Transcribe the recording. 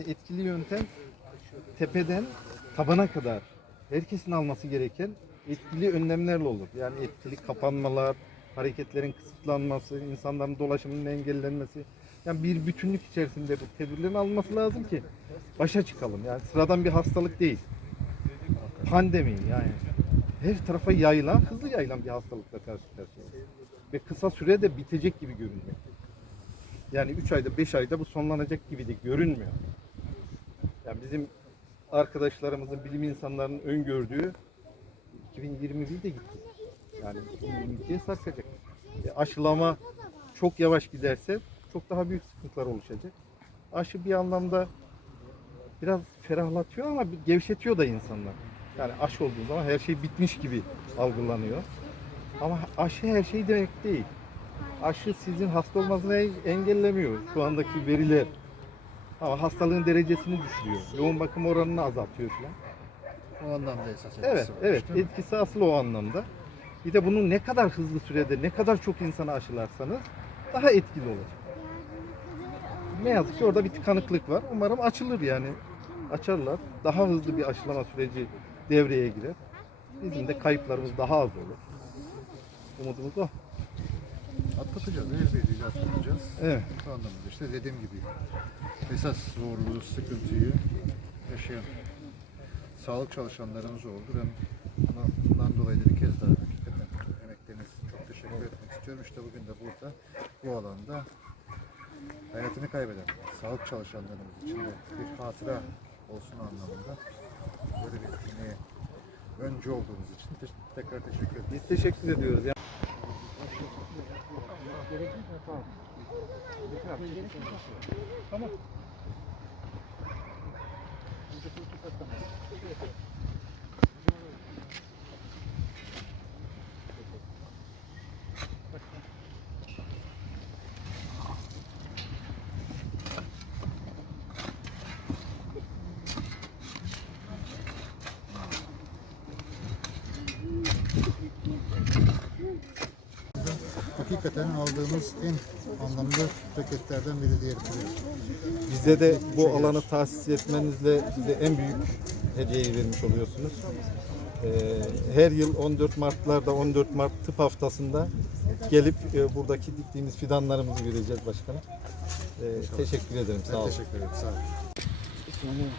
Etkili yöntem tepeden tabana kadar herkesin alması gereken etkili önlemlerle olur. Yani etkili kapanmalar, hareketlerin kısıtlanması, insanların dolaşımının engellenmesi. Yani bir bütünlük içerisinde bu tedbirlerin alınması lazım ki başa çıkalım. Yani sıradan bir hastalık değil. Pandemi yani. Her tarafa yayılan, hızlı yayılan bir hastalıkla karşı karşıyayız. Ve kısa sürede bitecek gibi görünüyor. Yani 3 ayda 5 ayda bu sonlanacak gibi de görünmüyor. Yani bizim arkadaşlarımızın, bilim insanlarının öngördüğü 2021 de gitti. Yani 2022'ye sarkacak. E, aşılama çok yavaş giderse çok daha büyük sıkıntılar oluşacak. Aşı bir anlamda biraz ferahlatıyor ama gevşetiyor da insanlar. Yani aşı olduğu zaman her şey bitmiş gibi algılanıyor. Ama aşı her şey demek değil. Aşı sizin hasta olmanızı engellemiyor şu andaki veriler. Ama hastalığın derecesini düşürüyor. Yoğun bakım oranını azaltıyor falan. O anlamda esas etkisi Evet, var, evet. değil mi? Etkisi asıl o anlamda. Bir de bunu ne kadar hızlı sürede, ne kadar çok insana aşılarsanız daha etkili olacak. Ne yazık ki orada bir tıkanıklık var. Umarım açılır yani. Açarlar. Daha hızlı bir aşılama süreci devreye girer. Bizim de kayıplarımız daha az olur. Umudumuz o. Atlatacağız, el birliğiyle atlatacağız. Evet. Bu anlamda işte dediğim gibi esas zorluğu, sıkıntıyı yaşayan sağlık çalışanlarımız oldu. Ben buna- bundan dolayı da bir kez daha hakikaten emeklerinize çok teşekkür etmek istiyorum. İşte bugün de burada bu alanda hayatını kaybeden sağlık çalışanlarımız için de bir hatıra olsun anlamında böyle bir etkinliğe öncü olduğunuz için te- tekrar teşekkür ederim. Biz teşekkür ediyoruz. Yani Hakikaten aldığımız en anlamlı paketlerden biri diyebilirim. Bize de bu alanı tahsis etmenizle bize en büyük hediyeyi vermiş oluyorsunuz. Ee, her yıl 14 Mart'larda 14 Mart tıp haftasında gelip e, buradaki diktiğimiz fidanlarımızı vereceğiz başkanım. Ee, teşekkür ederim. Sağ Ben olun. teşekkür ederim. Sağ olun.